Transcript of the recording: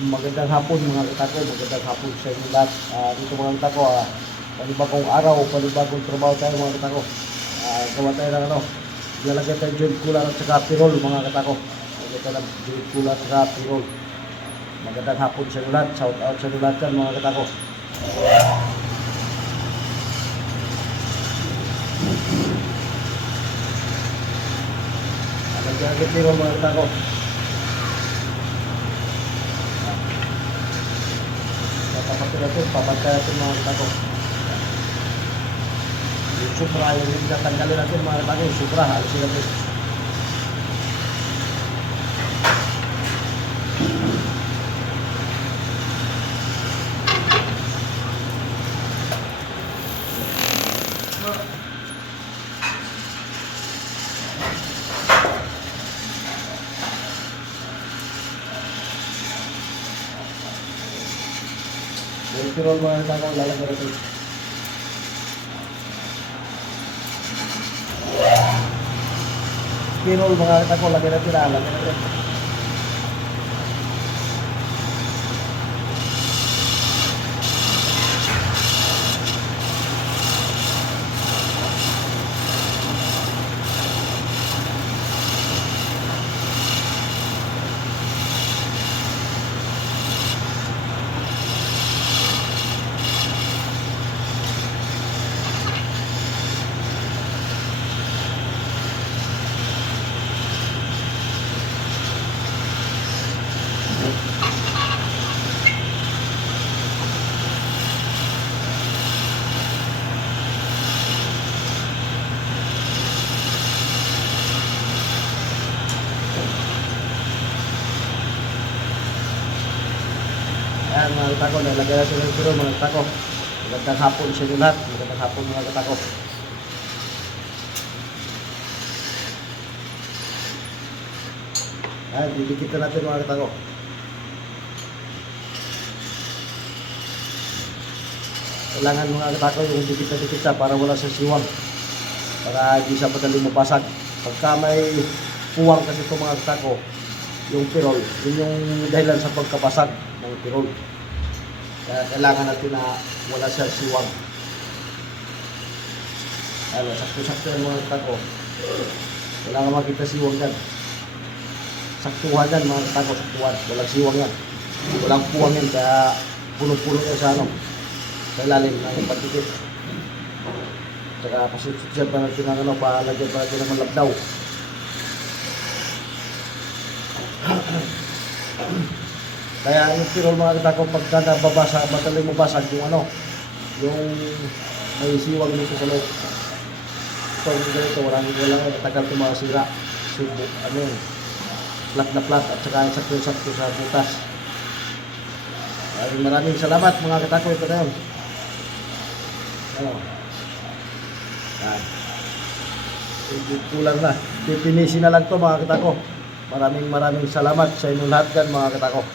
Magandang hapon mga katako, magandang hapon sa inyo lahat. Dito mga katako, panibagong araw, panibagong trabaho tayo mga katako. Gawa tayo ng lalagyan tayo joint cooler at saka pirol mga katako. Lalagyan tayo ng joint cooler at saka pirol. Magandang hapon sa inyo lahat, shout out sa inyo lahat yan mga katako. Lagyan pirol mga katako. Papatay natin mga katako. Yung supra, yung tatanggalin natin mga katako, yung supra, alisin natin. Yung pirol mga katako, lalagyan natin. Pirol mga katako, lagyan natin. Lagyan natin. Ayan mga katako, nalagyan natin ng pirol mga katako. Magandang hapon sa inyo lahat, magandang hapon mga katako. Ayan, didikit natin mga katako. Kailangan mga katako yung dikit na dikit siya para wala sa siwang, para hindi siya madaling mabasag. Pagka may puwang kasi ito mga katako, yung pirol, yun yung dahilan sa pagkabasag ng pirol. Kaya kailangan natin na wala siya siwang. Ayan, sakto-sakto yung mga katako. Kailangan makita siwang yan. Saktuhan yan mga katako, saktuhan. Walang siwang yan. Walang puwang yan, kaya puno-puno yan sa sa ilalim ng patikit. Saka pasitsip pa natin ng palagyan pa natin ng malabdaw. Kaya yung pirol mga katako, pagka nababasa, madaling mabasag yung yung may siwang dito sa loob. So yung ganito, walang matagal ito makasira. Subo, yun, flat na flat at saka sakto-sakto sa butas. Maraming salamat mga katako, ito na yun. Kulang na. Pipinisin na lang to mga katako. Maraming salamat sa inyo lahat yan mga katako.